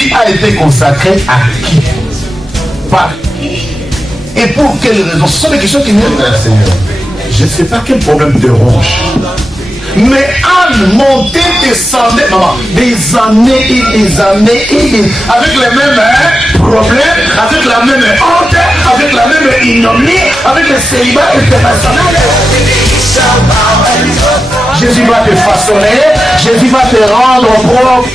vie a été consacrée à qui? Par qui? Et pour quelles raisons? Ce sont des questions qui viennent vers le Seigneur. Je ne sais pas quel problème te ronge. Mais Anne montait, descendait, maman, des années et des années avec les mêmes problèmes, avec la même honte, avec la même ignominie, avec le célibat international. Jésus va te façonner, Jésus va te rendre propre.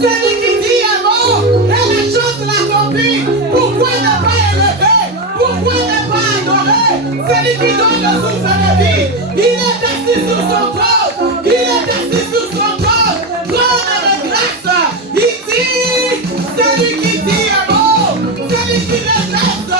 Celui qui dit un mot et les choses l'accomplissent. Pourquoi ne pas élever? Pourquoi ne pas adorer? Celui qui donne le souffle de vie. Il est assis sur son trône. Il est assis sur son trône. Trône de grâce. Il dit, celui qui dit un mot, celui qui le laisse,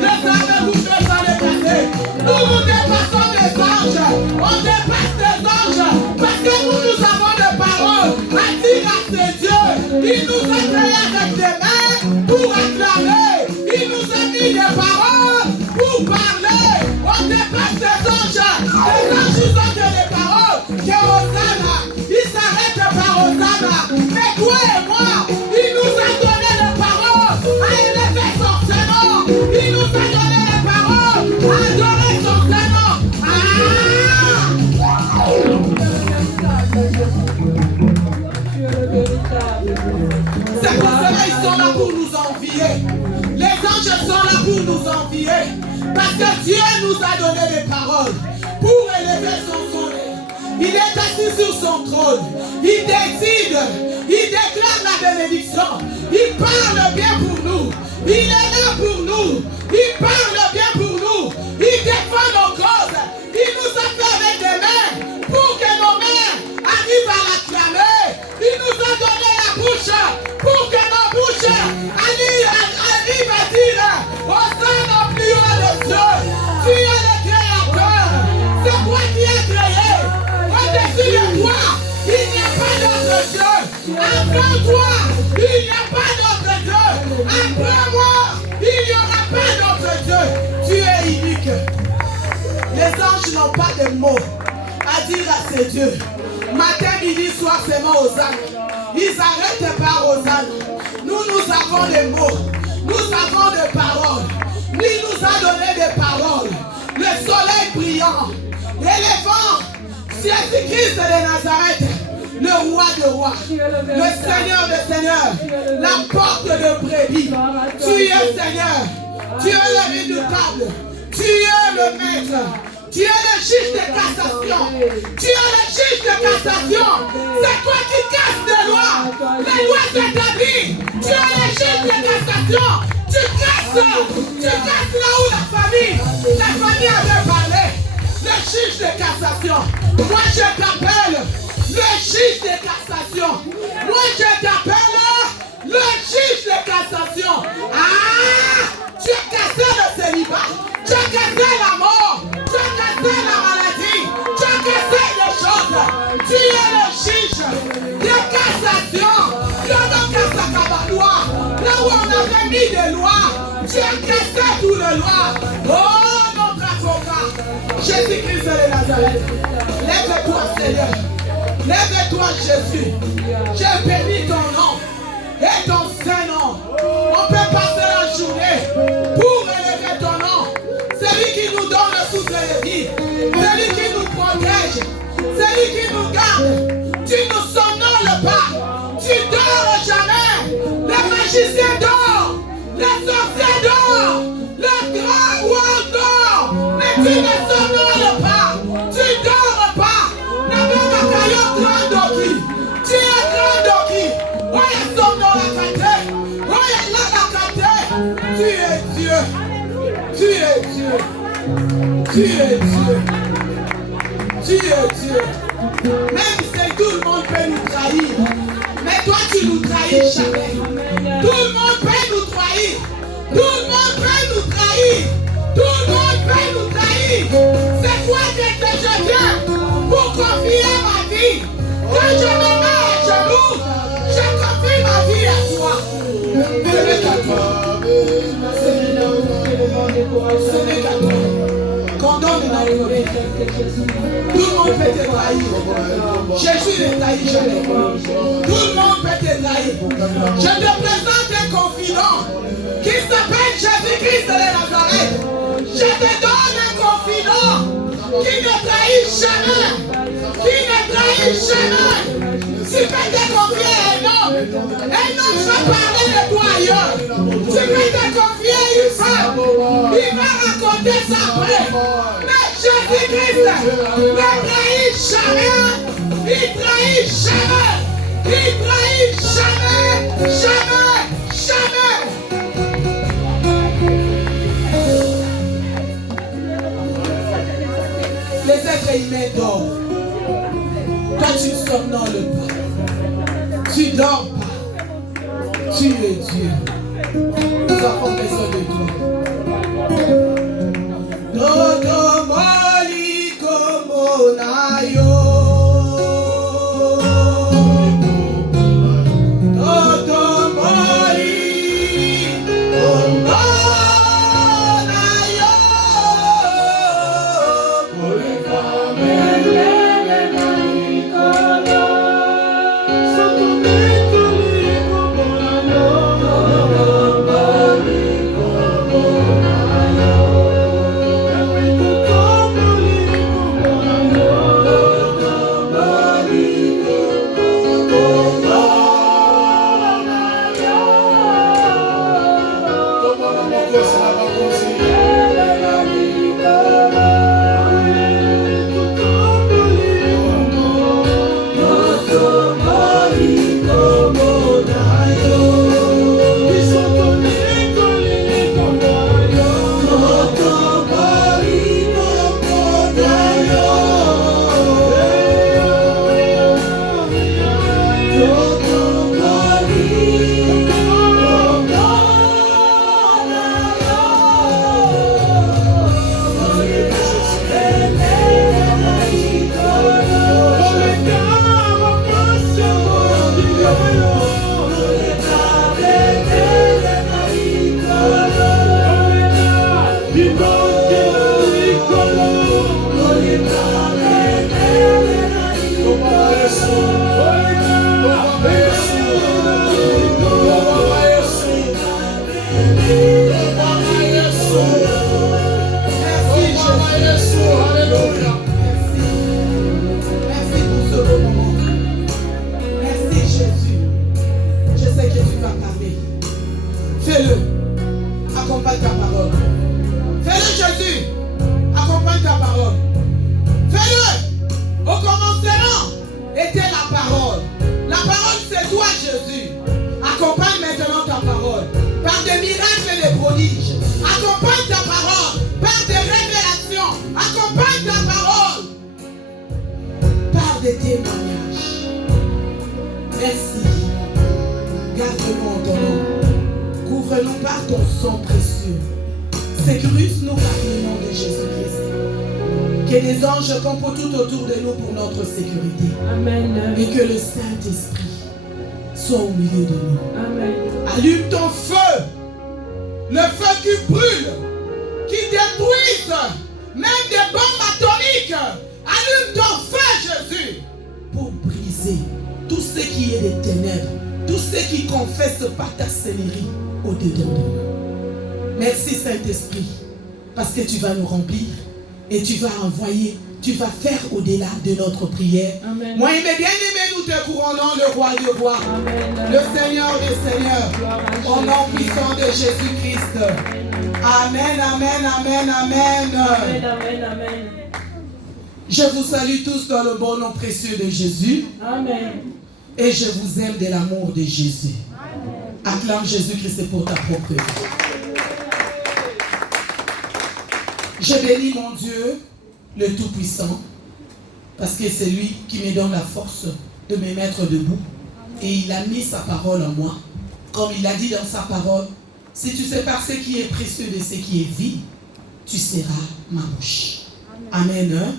les âmes vous fait sans les casser. Nous dépassons les anges. On dépasse les anges parce que nous avons des paroles à dire à ces dieux. Il nous a créés avec des mains pour acclamer. Il nous a mis des paroles pour parler. On dépasse les anges. Les anges, ils ont que des paroles. Que Hosanna. Ils s'arrêtent par Hosanna. Mais toi et moi, il nous a donné des paroles à élever son Seigneur. Il nous a donné des paroles à adorer son Seigneur. C'est pour cela qu'ils sont là pour nous envier. Les anges sont là pour nous envier. Parce que Dieu nous a donné des paroles pour élever son nom. Il est assis sur son trône. Il décide. Il déclare la bénédiction. Il parle bien pour nous. Il est là pour nous. Il parle bien pour nous. Il défend nos causes. Il nous a fait avec des mains pour que nos mains arrivent à l'acclamer. Il nous a donné la bouche pour que nos bouches arrivent à dire Hosanna au plus haut des cieux. Tu es le créateur. C'est toi qui as créé. Au-dessus de toi, il n'y a pas d'autre Dieu. Après toi, il n'y a pas d'autre Dieu. Après moi, il n'y aura pas d'autre Dieu. Tu es unique. Les anges n'ont pas de mots à dire à ces dieux. Matin, midi, soir, seulement Hosanna. Ils arrêtent par Hosanna. Nous avons des mots. Nous avons des paroles. Lui nous a donné des paroles. Le soleil brillant. L'éléphant. Jésus-Christ de Nazareth. Le roi de rois. Le Seigneur de seigneurs. La porte de brebis. Tu es Seigneur. Tu es le redoutable. Tu es le maître. Tu es le juge de cassation. Tu es le juge de cassation. C'est toi qui casses les lois. Les lois s'établissent. Tu es le juge de cassation. Tu casses là où la famille avait parlé. Le juge de cassation. Moi je t'appelle le juge de cassation. Moi je t'appelle le juge de cassation. Ah! Tu as cassé le célibat. Tu as cassé la mort. Tu as cassé la maladie. Tu as cassé les choses. Tu es le juge de cassation. Là où on avait mis des lois, tu as cassé toutes les lois. Oh, notre avocat, Jésus-Christ de Nazareth. Lève-toi, Seigneur. Lève-toi, Jésus. Je bénis ton nom et ton Saint-Nom. On peut passer la journée pour élever ton nom. Celui qui nous donne le souffle de vie. Celui qui nous protège. Celui qui nous garde. Tu nous somnoles pas. Tu dors jamais. Les magiciens dorment. Les sorciers dorment. Les grands rois dorment. Mais tu ne somnoles pas. Tu dors pas. Tu es grand doki. Oya somnola kate. Oya lala kate. Tu es Dieu. Tu es Dieu. Tu es Dieu. Tu es Dieu. Même si tout le monde peut nous trahir, mais toi tu nous trahis jamais. Tout le monde peut nous trahir. Tout le monde peut nous trahir. Tout le monde peut nous trahir. C'est toi que je viens pour confier ma vie. Quand je me mets à genoux, je confie ma vie à toi. Ce n'est qu'à toi. Condamne notre vie. Tout le monde peut te trahir. Jésus est trahi jamais. Tout le monde peut te trahir. Je te présente un confident qui s'appelle Jésus-Christ de Nazareth. Je te donne un confident qui ne trahit jamais. Qui ne trahit jamais. Tu peux te confier à un homme. Un homme va parler de toi ailleurs. Tu peux te confier à une femme. Il va raconter ça après. Mais Jésus-Christ ne trahit jamais. Il trahit jamais. Il trahit jamais. Jamais. Jamais. Les êtres humains dorment. Toi, tu ne somnoles pas. Tu ne dors pas. Tu es Dieu. Nous avons besoin de toi. Dodo moli como nayo. Dodo moli como nayo. Parce que tu vas nous remplir et tu vas envoyer, tu vas faire au-delà de notre prière. Amen. Moi et mes bien-aimés, nous te couronnons le roi des rois, le Seigneur des seigneurs, au nom puissant de Jésus-Christ. Amen, amen, amen, amen. Amen, amen, amen. Je vous salue tous dans le bon nom précieux de Jésus. Amen. Et je vous aime de l'amour de Jésus. Amen. Acclame Jésus-Christ pour ta propre vie. Je bénis mon Dieu, le Tout-Puissant, parce que c'est lui qui me donne la force de me mettre debout. Et il a mis sa parole en moi. Comme il a dit dans sa parole, si tu sépares ce qui est précieux de ce qui est vide, tu seras ma bouche. Amen. Amen.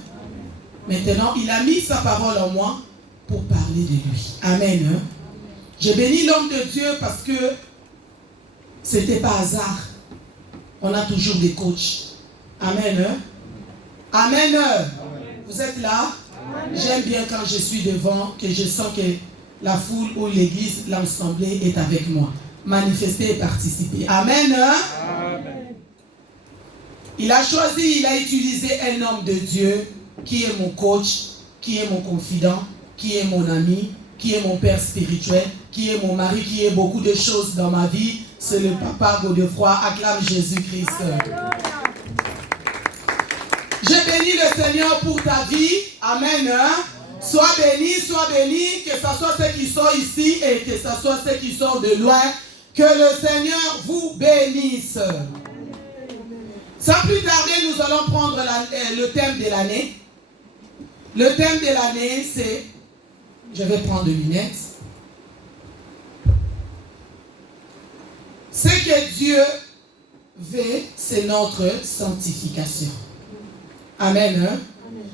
Maintenant, il a mis sa parole en moi pour parler de lui. Amen. Je bénis l'homme de Dieu parce que ce n'était pas hasard On a toujours des coachs. Amen. Amen. Vous êtes là? J'aime bien quand je suis devant, que je sens que la foule ou l'église, l'assemblée est avec moi. Manifester et participer. Amen. Amen. Il a choisi, il a utilisé un homme de Dieu qui est mon coach, qui est mon confident, qui est mon ami, qui est mon père spirituel, qui est mon mari, qui est beaucoup de choses dans ma vie. C'est le papa Godefroy. Acclame Jésus-Christ. Je bénis le Seigneur pour ta vie. Amen. Sois béni, que ce soit ceux qui sont ici et que ce soit ceux qui sont de loin. Que le Seigneur vous bénisse. Sans plus tarder, nous allons prendre le thème de l'année. Le thème de l'année, c'est... Je vais prendre des lunettes. Ce que Dieu veut, c'est notre sanctification. Amen. Amen.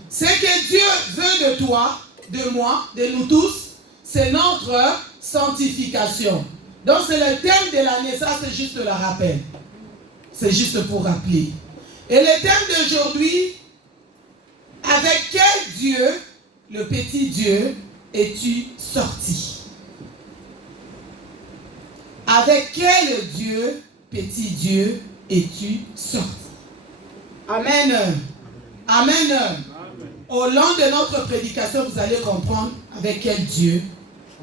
Ce que Dieu veut de toi, de moi, de nous tous, c'est notre sanctification. Donc c'est le thème de l'année, ça c'est juste le rappel. C'est juste pour rappeler. Et le thème d'aujourd'hui, avec quel Dieu, le petit Dieu, es-tu sorti? Avec quel Dieu, petit Dieu, es-tu sorti? Amen. Amen. Amen. Au long de notre prédication, vous allez comprendre avec quel Dieu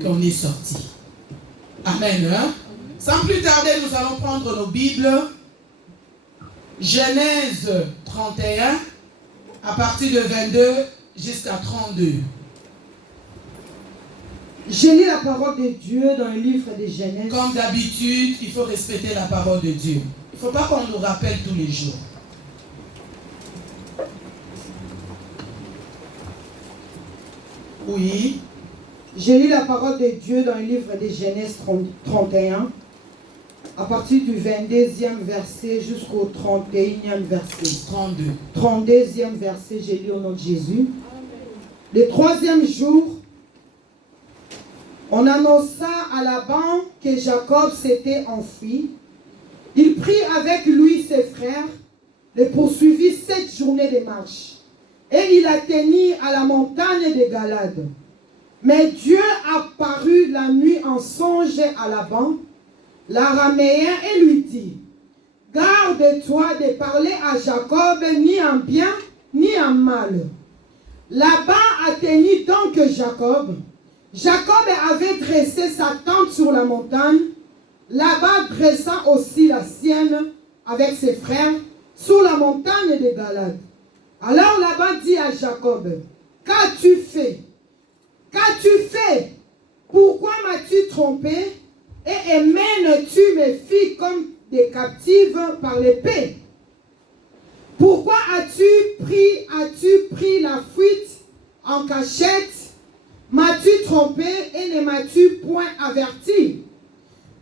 qu'on est sorti. Amen. Sans plus tarder, nous allons prendre nos Bibles. Genèse 31, à partir de 22 jusqu'à 32. Je lis la parole de Dieu dans le livre de Genèse. Comme d'habitude, il faut respecter la parole de Dieu. Il ne faut pas qu'on nous rappelle tous les jours. Oui. Je lis la parole de Dieu dans le livre de Genèse 31, à partir du 22e verset jusqu'au 31e verset. 32. 32e verset, je lis au nom de Jésus. Le 3e jour, on annonça à Laban que Jacob s'était enfui. Il prit avec lui ses frères, le poursuivit 7 journées de marche. Et il atteignit à la montagne de Galade. Mais Dieu apparut la nuit en songe à Laban, l'araméen, et lui dit: garde-toi de parler à Jacob ni en bien ni en mal. Laban atteignit donc Jacob. Jacob avait dressé sa tente sur la montagne. Laban dressa aussi la sienne avec ses frères sur la montagne de Galade. Alors Laban dit à Jacob: qu'as-tu fait? Qu'as-tu fait? Pourquoi m'as-tu trompé? Et mènes-tu mes filles comme des captives par l'épée? Pourquoi as-tu pris la fuite en cachette? M'as-tu trompé et ne m'as-tu point averti?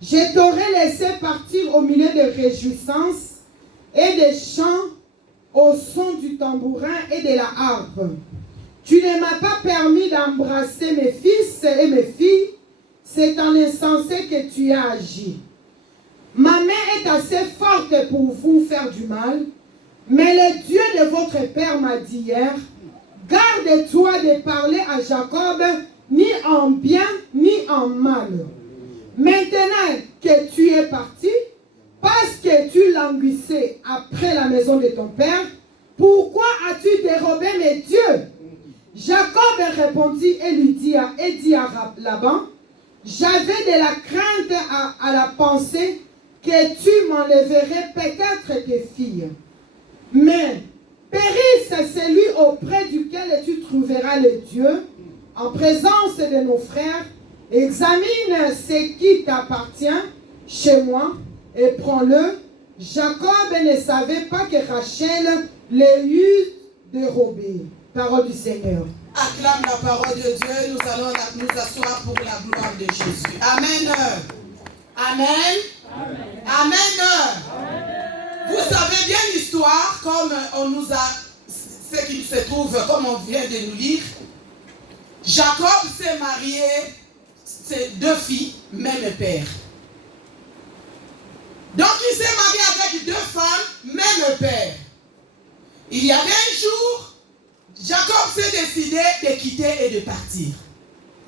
Je t'aurais laissé partir au milieu de réjouissances et des chants au son du tambourin et de la harpe. Tu ne m'as pas permis d'embrasser mes fils et mes filles. C'est en insensé que tu as agi. Ma main est assez forte pour vous faire du mal, mais le Dieu de votre père m'a dit hier: garde-toi de parler à Jacob ni en bien ni en mal. Maintenant que tu es parti, parce que tu languissais après la maison de ton père, pourquoi as-tu dérobé mes dieux? Jacob répondit et dit à Laban: j'avais de la crainte à la pensée que tu m'enlèverais peut-être tes filles. Mais périsse celui auprès duquel tu trouveras le Dieu, en présence de nos frères. Examine ce qui t'appartient chez moi et prends-le. Jacob ne savait pas que Rachel l'eût dérobé. Parole du Seigneur. Acclame la parole de Dieu. Nous allons nous asseoir pour la gloire de Jésus. Amen. Amen. Amen. Amen. Vous savez bien l'histoire, comme on nous a, ce qui se trouve, comme on vient de nous lire. Jacob s'est marié, ses 2 filles, même père. Donc il s'est marié avec 2 femmes même père. Il y avait un jour, Jacob s'est décidé de quitter et de partir.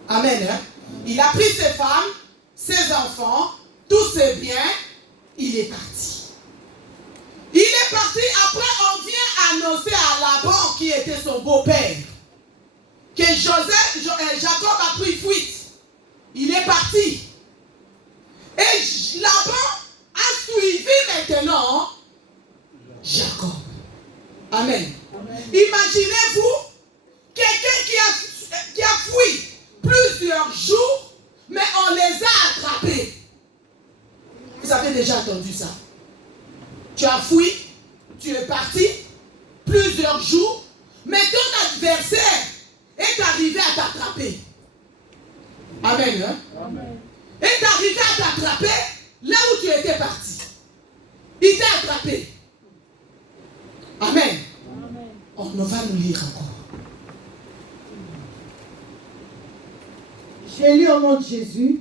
Amen. Hein? Il a pris ses femmes, ses enfants, tous ses biens, il est parti. Il est parti, après on vient annoncer à Laban, qui était son beau-père, que Jacob a pris fuite. Il est parti. Et Laban a suivi maintenant Jacob. Amen. Imaginez-vous quelqu'un qui a fui plusieurs jours, mais on les a attrapés. Vous avez déjà entendu ça? Tu as fui, tu es parti plusieurs jours, mais ton adversaire est arrivé à t'attraper. Amen. Hein? Amen. Est arrivé à t'attraper là où tu étais parti. Il t'a attrapé. Amen. Amen. On va nous lire encore. J'ai lu au nom de Jésus.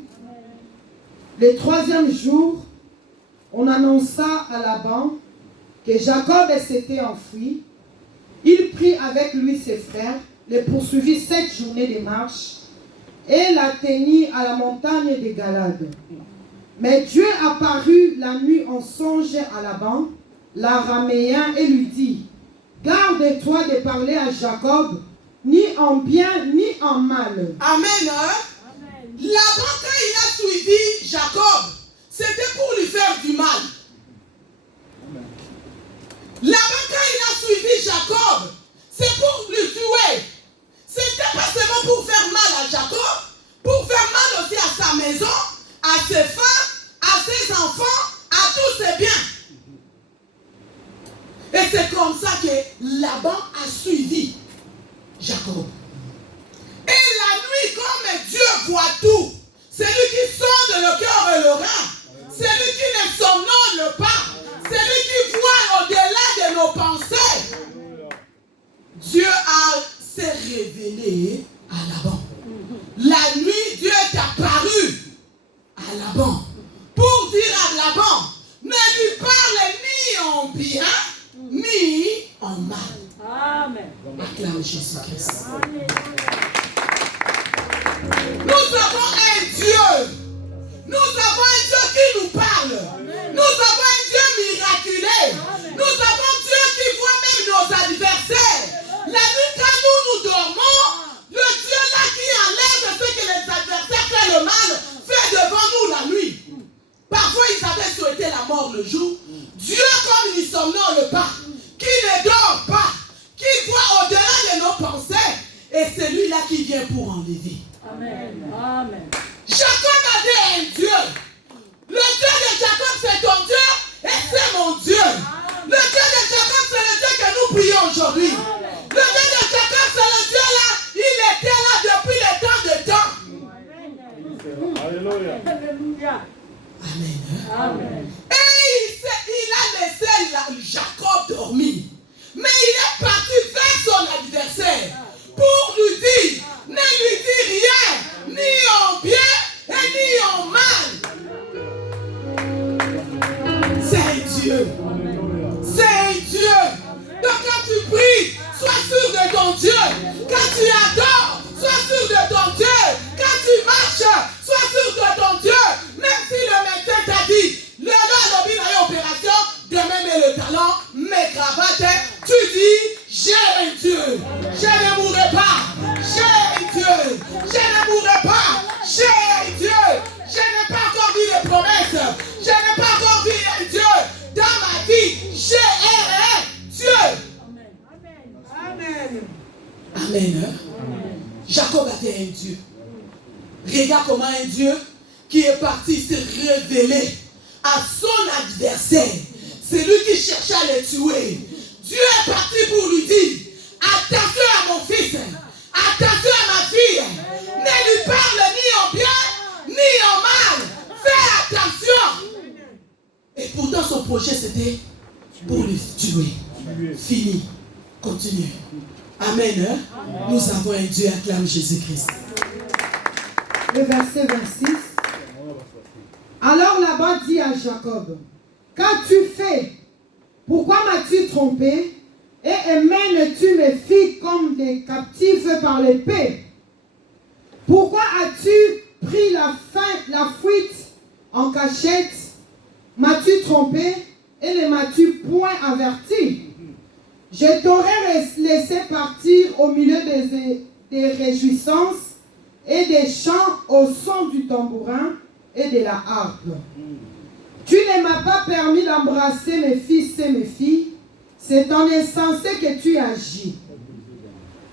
Le 3e jour, on annonça à Laban que Jacob s'était enfui. Il prit avec lui ses frères, les poursuivit 7 journées de marche et l'atteignit à la montagne de Galade. Mais Dieu apparut la nuit en songe à Laban, l'araméen, et lui dit: garde-toi de parler à Jacob, ni en bien, ni en mal. Amen. Hein? Laban, quand il a suivi Jacob, c'était pour lui faire du mal. Laban, quand il a suivi Jacob, c'est pour lui tuer. C'était pas seulement pour faire mal à Jacob, pour faire mal aussi à sa maison, à ses femmes, à ses enfants, à tous ses biens. Et c'est comme ça que Laban a suivi Jacob. Et la nuit, comme Dieu voit tout, c'est lui qui sonde le cœur et le rein, c'est lui qui ne somnole pas, c'est lui qui voit au-delà de nos pensées. Dieu s'est révélé à Laban. La nuit, Dieu est apparu à Laban pour dire à Laban: ne lui parle ni en bien, ni en mal. Amen. Acclame Jésus-Christ. Nous avons un Dieu. Nous avons un Dieu qui nous parle. Nous avons un Dieu miraculeux. Nous avons un Dieu qui voit même nos adversaires. La nuit, quand nous dormons, le Dieu là qui enlève ce que les adversaires font le mal, fait devant nous la nuit. Parfois, ils avaient souhaité la mort le jour. Dieu, comme il ne somnole pas, qui ne dort pas, qui voit au-delà de nos pensées, et c'est lui-là qui vient pour enlever. Amen. Amen. Jacob avait un Dieu. Le Dieu de Jacob, c'est ton Dieu et c'est mon Dieu. Amen. Le Dieu de Jacob, c'est le Dieu que nous prions aujourd'hui. Le Dieu de Jacob, c'est le Dieu là. Il était là depuis le temps de temps. Alléluia. Amen. Amen. Et il a laissé Jacob dormir. Mais il est parti vers son adversaire pour lui dire: ne lui dis rien, ni en bien et ni en mal. C'est un Dieu. C'est un Dieu. Donc quand tu pries, sois sûr de ton Dieu. Quand tu adores, sois sûr de ton Dieu. Quand tu marches, sois sûr de ton Dieu. Même si le médecin t'a dit: le lobby a opération, demain mets le talon, mets cravate, tu dis: j'ai un Dieu. Je ne mourrai pas. J'ai un Dieu. Je ne mourrai pas. J'ai un Dieu. Je n'ai pas encore vu les promesses. Je n'ai pas encore vu un Dieu dans ma vie. J'ai un Dieu. Amen. Amen. Amen. Jacob avait un Dieu. Regarde comment un Dieu qui est parti se révéler à son adversaire. C'est lui qui cherchait à le tuer. Dieu est parti pour lui dire: attention à mon fils, attention à ma fille, ne lui parle ni en bien, ni en mal. Fais attention. Et pourtant son projet c'était pour le tuer. Fini. Continue. Amen. Hein? Nous avons un Dieu, acclame Jésus-Christ. Le verset 26. Alors Laban dit à Jacob: qu'as-tu fait? pourquoi m'as-tu trompé et mènes-tu mes filles comme des captives par l'épée? Pourquoi as-tu pris la fuite en cachette? M'as-tu trompé et ne m'as-tu point averti? Je t'aurais laissé partir au milieu des réjouissances et des chants au son du tambourin et de la harpe. Tu ne m'as pas permis d'embrasser mes fils et mes filles. C'est en insensé que tu agis.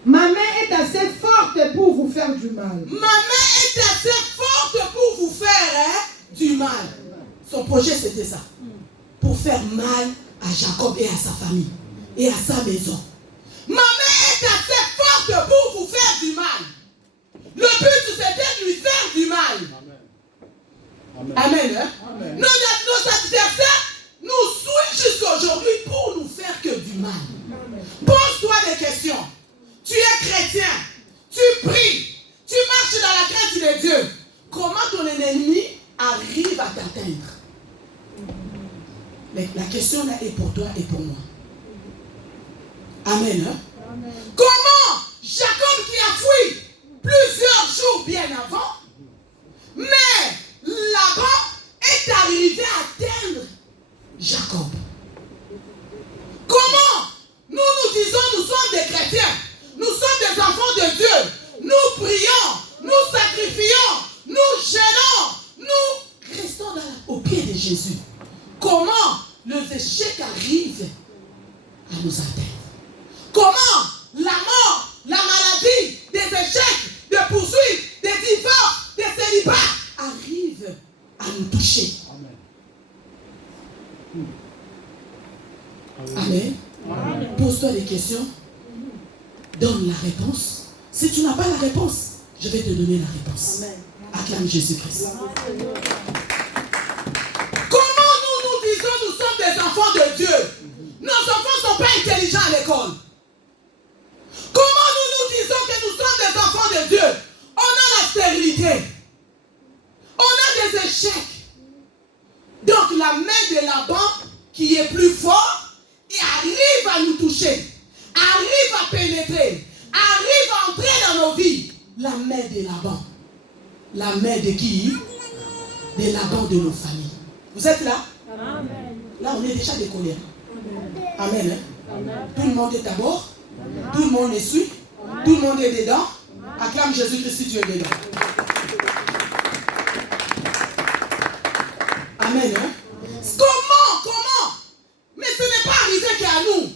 Ma main est assez forte pour vous faire du mal. Ma main est assez forte pour vous faire du mal. Son projet c'était ça. Pour faire mal à Jacob et à sa famille. Et à sa maison. Ma main est assez forte pour vous faire du mal. Le but c'était de lui faire du mal. Amen. Amen, hein? Amen. Nos adversaires nous suivent jusqu'à aujourd'hui pour nous faire que du mal. Pose-toi des questions. Tu es chrétien, tu pries, tu marches dans la crainte de Dieu. Comment ton ennemi arrive à t'atteindre? Mais la question là est pour toi et pour moi. Amen, hein? Amen. Comment Jacob qui a fui plusieurs jours bien avant, mais Laban est arrivé à atteindre Jacob. Comment nous disons nous sommes des chrétiens, nous sommes des enfants de Dieu, nous prions, nous sacrifions, nous jeûnons, nous restons au pied de Jésus. Comment les échecs arrivent à nous atteindre? Comment la mort, la maladie, des échecs, des poursuites, des divorces, des célibats arrivent à nous toucher? Amen. Amen. Pose-toi des questions. Donne la réponse. Si tu n'as pas la réponse, je vais te donner la réponse. Amen. Acclame Jésus-Christ. Comment nous disons nous sommes des enfants de Dieu? Nos enfants ne sont pas intelligents à l'école. Comment nous disons que nous sommes des enfants de Dieu? On a la stérilité. On a des échecs. Donc la main de Laban qui est plus fort et arrive à nous toucher, arrive à pénétrer, arrive à entrer dans nos vies. La main de Laban. La main de qui? De Laban de nos familles. Vous êtes là? Amen. Là on est déjà décollés. Amen. Hein? Amen. Tout le monde est à bord. Amen. Tout le monde est suit. Amen. Tout le monde est dedans. Amen. Acclame Jésus-Christ si tu es dedans. Amen. Hein? Comment? Mais ce n'est pas arrivé qu'à nous.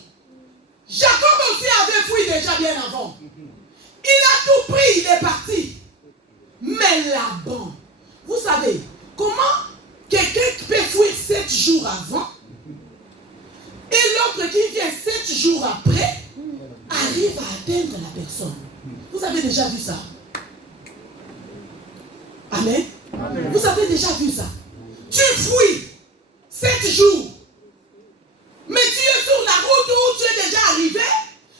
Jacob aussi avait fui déjà bien avant. Il a tout pris, il est parti. Mais Laban, vous savez, comment quelqu'un peut fuir 7 jours avant et l'autre qui vient 7 jours après arrive à atteindre la personne? Vous avez déjà vu ça? Amen. Amen. Vous avez déjà vu ça? Tu fuis 7 jours. Mais tu es sur la route où tu es déjà arrivé.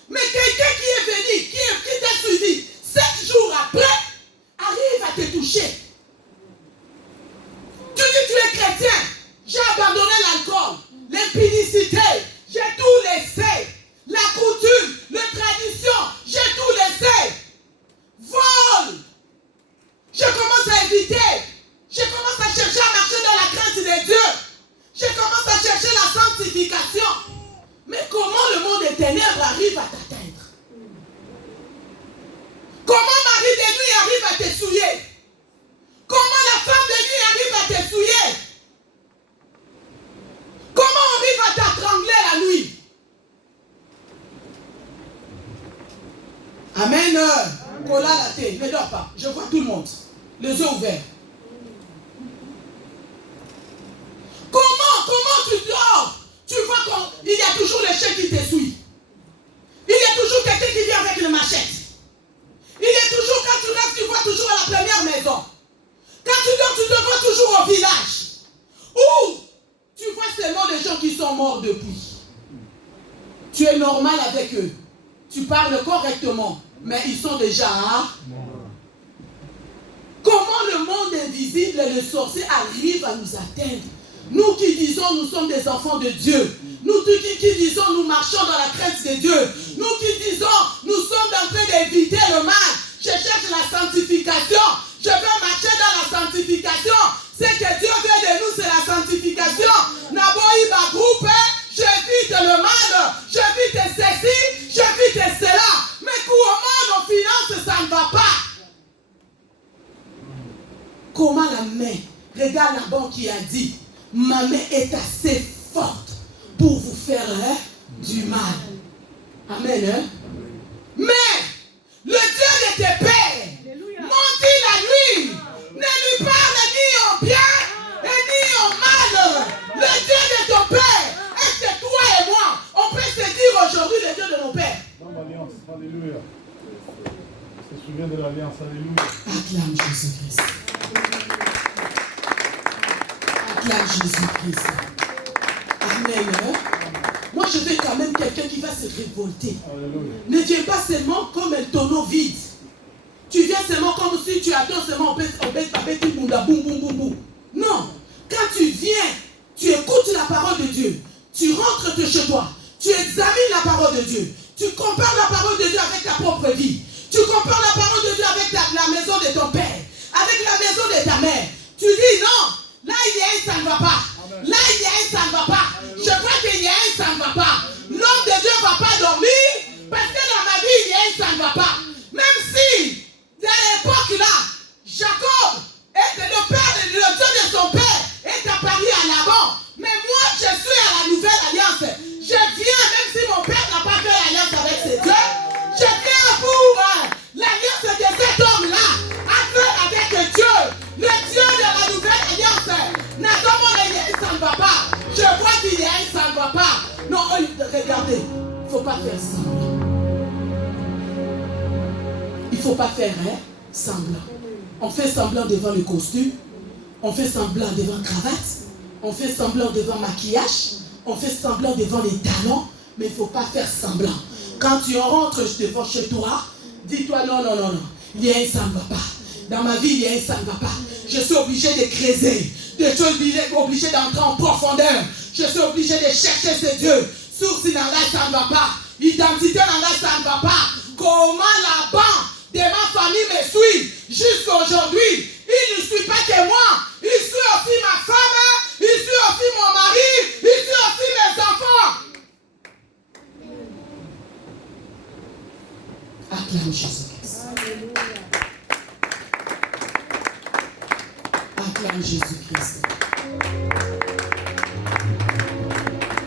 Mais quelqu'un qui est venu, qui t'a suivi 7 jours après, arrive à te toucher. Tu dis tu es chrétien. J'ai abandonné l'alcool, l'impudicité. J'ai tout laissé. La coutume, la tradition, j'ai tout laissé. Vol. Je commence à éviter. Je commence à chercher à marcher dans la crainte de Dieu. Je commence à chercher la sanctification. Mais comment le monde des ténèbres arrive à t'atteindre? Comment Marie de nuit arrive à te souiller? Comment la femme de nuit arrive à te souiller? Comment on arrive à t'atrangler la nuit? Amen. Cola la thé, ne dors pas. Je vois tout le monde. Les yeux ouverts. Comment tu dors? Tu vois qu'il y a toujours le chien qui te suit. Il y a toujours quelqu'un qui vient avec le machette. Il y a toujours, quand tu lèves, tu vois toujours à la première maison. Quand tu dors, tu te vois toujours au village. Ou tu vois seulement les gens qui sont morts depuis. Tu es normal avec eux. Tu parles correctement, mais ils sont déjà Comment le monde invisible et le sorcier arrivent à nous atteindre? Nous qui disons nous sommes des enfants de Dieu, nous qui disons nous marchons dans la crainte de Dieu, nous qui disons nous sommes en train d'éviter le mal, je cherche la sanctification, je veux marcher dans la sanctification, ce que Dieu veut de nous c'est la sanctification. Naboï ma groupe, j'évite le mal, j'évite ceci, j'évite cela, mais comment nos finances ça ne va pas? Comment la main, regarde la banque qui a dit, ma main est assez forte pour vous faire du mal. Amen. Hein? Mais le Dieu de tes pères monte la nuit, ne lui parle ni en bien et ni en mal. Le Dieu de ton père, est-ce que toi et moi, on peut se dire aujourd'hui le Dieu de nos pères? Dans l'alliance, alléluia. On se souvient de l'alliance, alléluia. Acclame Jésus-Christ. Acclame Jésus-Christ. Amen. Moi, je veux quand même quelqu'un qui va se révolter. Alléluia. Ne viens pas seulement comme un tonneau vide. Tu viens seulement comme si tu attends seulement avec une boum, boum, boum, boum. Non. Quand tu viens, tu écoutes la parole de Dieu. Tu rentres de chez toi. Tu examines la parole de Dieu. Tu compares la parole de Dieu avec ta propre vie. Tu compares la parole de Dieu avec la maison de ton père, avec la maison de ta mère. Tu dis non, là il y a un, ça ne va pas. Là il y a un, ça ne va pas. Je crois qu'il y a un, ça ne va pas. L'homme de Dieu ne va pas dormir parce que dans ma vie il y a un, ça ne va pas. Même si, à l'époque là, Jacob était le père, le Dieu de son père est apparu à Laban. Mais moi je suis à la nouvelle alliance. Je viens même si mon père n'a pas fait l'alliance avec ses dieux. Je viens pour l'alliance de cet homme-là a fait avec Dieu, le Dieu de la nouvelle alliance. N'attendons les ça ne va pas. Je vois qu'il y a un, ça ne va pas. Non, regardez, il ne faut pas faire semblant. Il ne faut pas faire semblant. On fait semblant devant le costume, on fait semblant devant cravate, on fait semblant devant maquillage, on fait semblant devant les talons, mais il ne faut pas faire semblant. Quand tu rentres devant chez toi, dis-toi non, non, non, non. Il y a un, ça ne va pas. Dans ma vie, il y a un, ça ne va pas. Je suis obligé de creuser. Je suis obligé d'entrer en profondeur. Je suis obligé de chercher ce Dieu. Source dans là, ça ne va pas. Identité dans là, ça ne va pas. Comment la banque de ma famille me suit jusqu'à aujourd'hui? Il ne suit pas que moi. Il suit aussi ma femme. Il suit aussi mon mari. Il suit aussi mes enfants. Acclame Jésus-Christ. Acclame Jésus-Christ.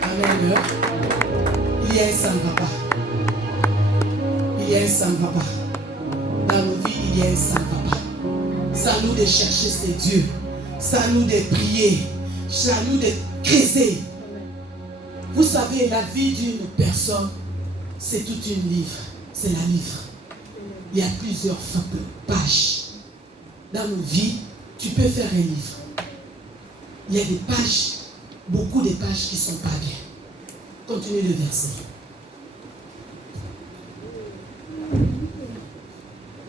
Amen. Il y a un, ça ne va pas. Il y a un, ça ne va pas. Dans nos vies, il y a un, ça ne va pas. C'est à nous de chercher ces dieux. C'est à nous de prier. C'est à nous de creuser. Vous savez, la vie d'une personne, c'est toute une livre. C'est la livre. Il y a plusieurs pages. Dans nos vies, tu peux faire un livre. Il y a des pages, beaucoup de pages qui ne sont pas bien. Continuez le verset.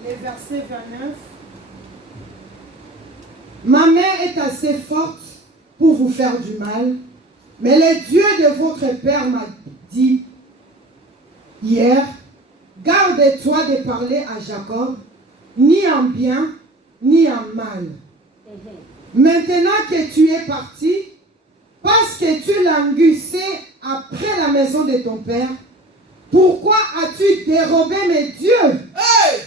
Le verset 29. Ma main est assez forte pour vous faire du mal, mais le Dieu de votre père m'a dit hier, garde-toi de parler à Jacob, ni en bien, ni en mal. Maintenant que tu es parti, parce que tu languissais après la maison de ton père, pourquoi as-tu dérobé mes dieux? Hey!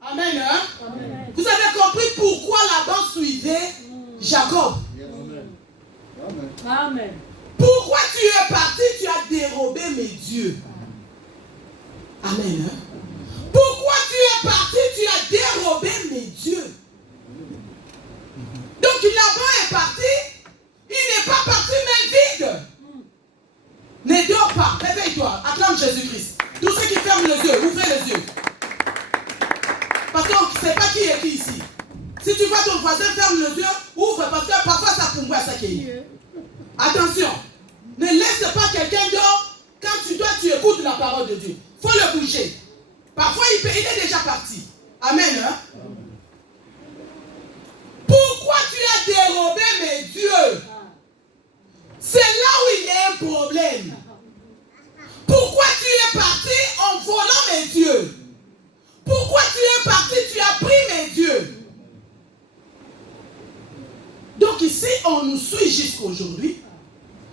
Amen, hein? Amen. Vous avez compris pourquoi Laban suivait Jacob? Amen. Amen. Pourquoi tu es parti, tu as dérobé mes dieux? Amen. Hein? Pourquoi tu es parti, tu as dérobé mes dieux? Donc Laban est parti, il n'est pas parti main vide. Ne dors pas, réveille-toi, acclame Jésus-Christ. Tous ceux qui ferment les yeux, ouvrez les yeux. Parce qu'on ne sait pas qui est qui ici. Si tu vois ton voisin ferme les yeux, ouvre parce que parfois ça peut moi ça qui est. Attention, ne laisse pas quelqu'un dehors. Quand tu dois, tu écoutes la parole de Dieu. Il faut le bouger. Parfois il est déjà parti. Amen. Hein? Pourquoi tu as dérobé mes dieux? C'est là où il y a un problème. mes dieux? Pourquoi tu es parti? Tu as pris mes dieux. Donc ici, on nous suit jusqu'à aujourd'hui.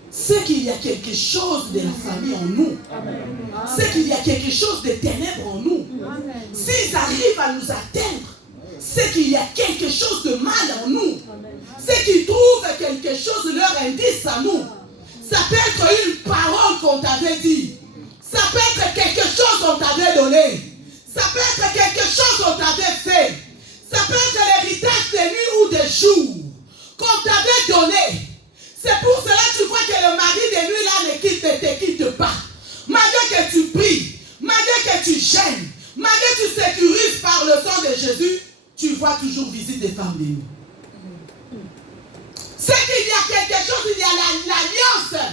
C'est qu'il y a quelque chose de la famille en nous. C'est qu'il y a quelque chose de ténèbres en nous. S'ils arrivent à nous atteindre, c'est qu'il y a quelque chose de mal en nous. C'est qu'ils trouvent quelque chose, leur indice à nous. Ça peut être une parole qu'on t'avait dit. Ça peut être quelque chose qu'on t'avait donné. Ça peut être quelque chose qu'on t'avait fait. Ça peut être l'héritage des nuits ou des jours qu'on t'avait donné. C'est pour cela que tu vois que le mari des nuits là ne te quitte pas. Malgré que tu pries, malgré que tu gênes, malgré que tu sécurises par le sang de Jésus, tu vois toujours visite des femmes des nuits. C'est qu'il y a quelque chose, il y a l'alliance.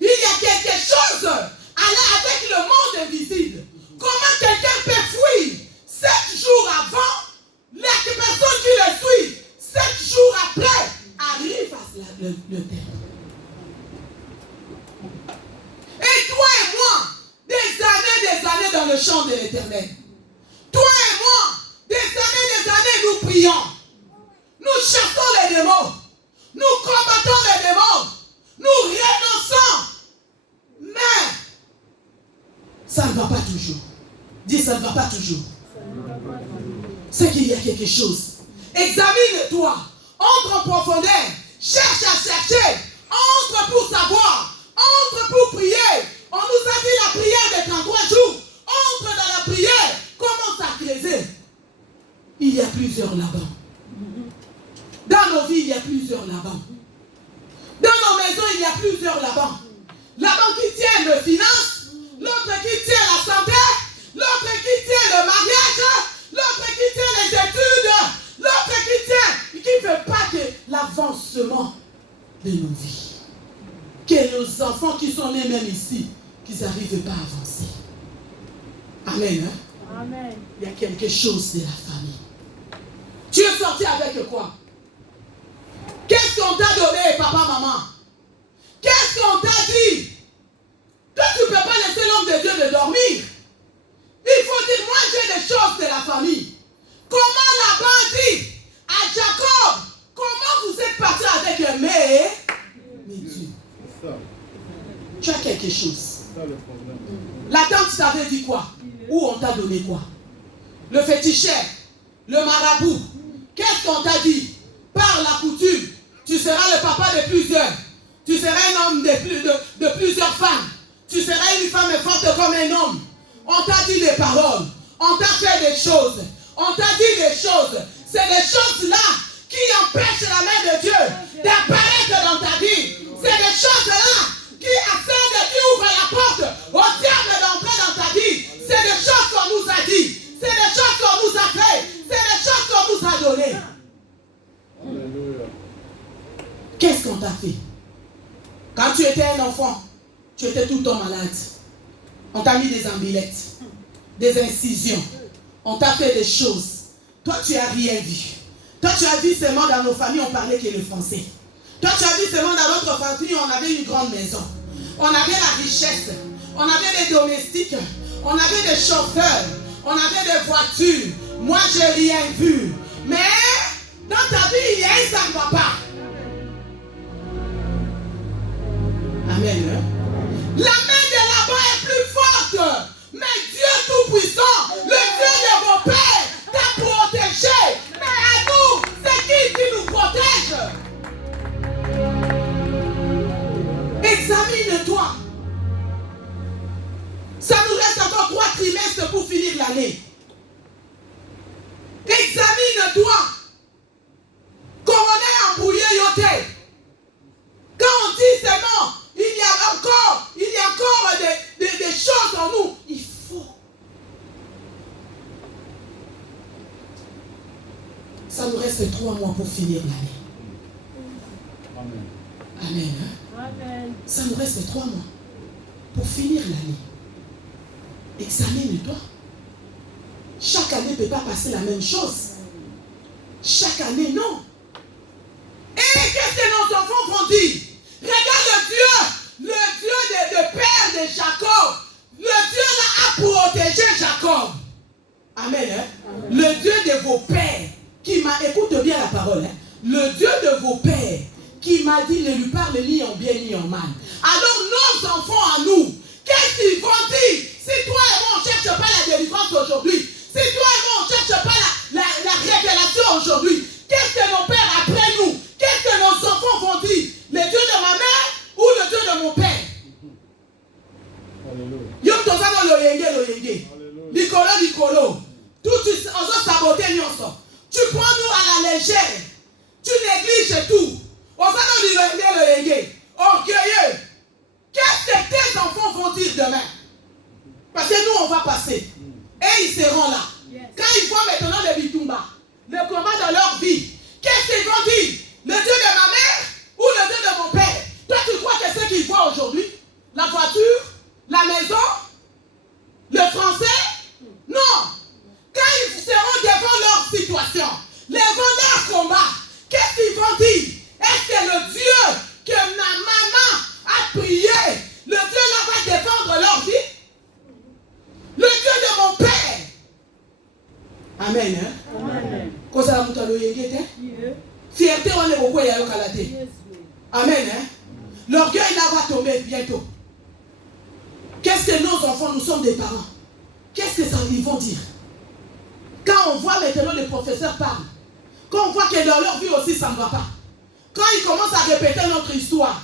Il y a quelque chose avec le monde invisible. Comment quelqu'un peut fuir 7 jours avant, les personnes qui le suivent, 7 jours après, arrivent à le terme. Et toi et moi, des années dans le champ de l'Éternel. Toi et moi, des années, nous prions. Nous chassons les démons. Nous combattons les démons. Nous renonçons. Mais, ça ne va pas toujours. Dis, ça ne va pas toujours. C'est qu'il y a quelque chose. Examine-toi. Entre en profondeur. Cherche à chercher. Entre pour savoir. Entre pour prier. On nous a dit la prière de 33 jours. Entre dans la prière. Commence à creuser. Il y a plusieurs là-bas. Dans nos vies, il y a plusieurs là-bas. Dans nos maisons, il y a plusieurs là-bas. Là-bas qui tient le finance, l'autre qui tient la santé, l'autre qui tient le mariage, l'autre qui tient les études, l'autre qui ne veut pas que l'avancement de nos vies. Que nos enfants qui sont nés même ici, qu'ils n'arrivent pas à avancer. Amen. Hein? Amen. Il y a quelque chose de la famille. Tu es sorti avec quoi? Qu'est-ce qu'on t'a donné, papa, maman? Qu'est-ce qu'on t'a dit? Toi, tu ne peux pas laisser l'homme de Dieu de dormir. Il faut dire, moi j'ai des choses de la famille. Comment Laban dit à Jacob, comment vous êtes parti avec mes dieux? Tu as quelque chose. La tante t'avait dit quoi? Ou on t'a donné quoi? Le féticheur, le marabout. Qu'est-ce qu'on t'a dit? Par la coutume, tu seras le papa de plusieurs. Tu seras un homme de plusieurs femmes. Tu seras une femme forte comme un homme. On t'a dit des paroles. On t'a fait des choses. On t'a dit des choses. C'est des choses-là qui empêchent la main de Dieu d'apparaître dans ta vie. C'est des choses-là qui ouvrent la porte au diable d'entrer dans ta vie. C'est des choses qu'on nous a dit. C'est des choses qu'on nous a fait. C'est des choses qu'on nous a données. Alléluia. Qu'est-ce qu'on t'a fait? Quand tu étais un enfant, tu étais tout le temps malade. On t'a mis des ambulettes, des incisions. On t'a fait des choses. Toi, tu n'as rien vu. Toi, tu as vu seulement dans nos familles, on parlait que le français. Toi, tu as vu seulement dans notre famille, on avait une grande maison. On avait la richesse. On avait des domestiques. On avait des chauffeurs. On avait des voitures. Moi, je n'ai rien vu. Mais dans ta vie, il y a un ça ne va pas. Amen. Hein? La main de là-bas est plus forte. Mais Dieu Tout-Puissant, le Dieu de vos pères, t'a protégé. Mais à nous, c'est qui nous protège? Examine-toi. Ça nous reste encore 3 trimestres pour finir l'année. Examine-toi. Coroner embrouillé yoté. Quand on dit seulement, il y a encore des choses en nous. Il faut. Ça nous reste 3 mois pour finir l'année. Amen. Amen. Hein? Amen. Ça nous reste 3 mois pour finir l'année. Examine-toi. Chaque année ne peut pas passer la même chose. Chaque année, non. Et qu'est-ce que nos enfants vont dire? Regarde le Dieu de père de Jacob. Le Dieu là a protégé Jacob. Jacob. Amen. Hein? Le Dieu de vos pères qui m'a... Écoute bien la parole. Hein? Le Dieu de vos pères qui m'a dit ne lui parle ni en bien ni en mal. Alors nos enfants à nous, qu'est-ce qu'ils vont dire? Si toi et moi on ne cherche pas la délivrance aujourd'hui, si toi et moi on ne cherche pas la révélation aujourd'hui, qu'est-ce que nos pères après nous, qu'est-ce que nos enfants vont dire? Le Dieu de ma mère ou le Dieu de mon père? Yom tozano loyenge. Licolo. Tout on va saboter nyonso. Tu prends nous à la légère. Tu négliges tout. On va nous loyenge. Orgueilleux. Qu'est-ce que tes enfants vont dire demain? Parce que nous on va passer. Et ils seront là. Quand ils voient maintenant le bitumba, le combat de leur vie, qu'est-ce qu'ils vont dire? Le Dieu de ma mère ou le Dieu de mon père? Toi tu crois que ce qu'ils voient aujourd'hui, la voiture, la maison, le français? Non. Quand ils seront devant leur situation, devant leur combat, qu'est-ce qu'ils vont dire? Est-ce que le Dieu que ma maman a prié, le Dieu là va défendre leur vie? Le Dieu de mon père. Amen. Amen. Fierté, on est beaucoup à l'ocalité. Amen. L'orgueil là va tomber bientôt. Qu'est-ce que nos enfants, nous sommes des parents? Qu'est-ce que ça ils vont dire? Quand on voit maintenant les professeurs parlent, quand on voit que dans leur vie aussi ça ne va pas, quand ils commencent à répéter notre histoire,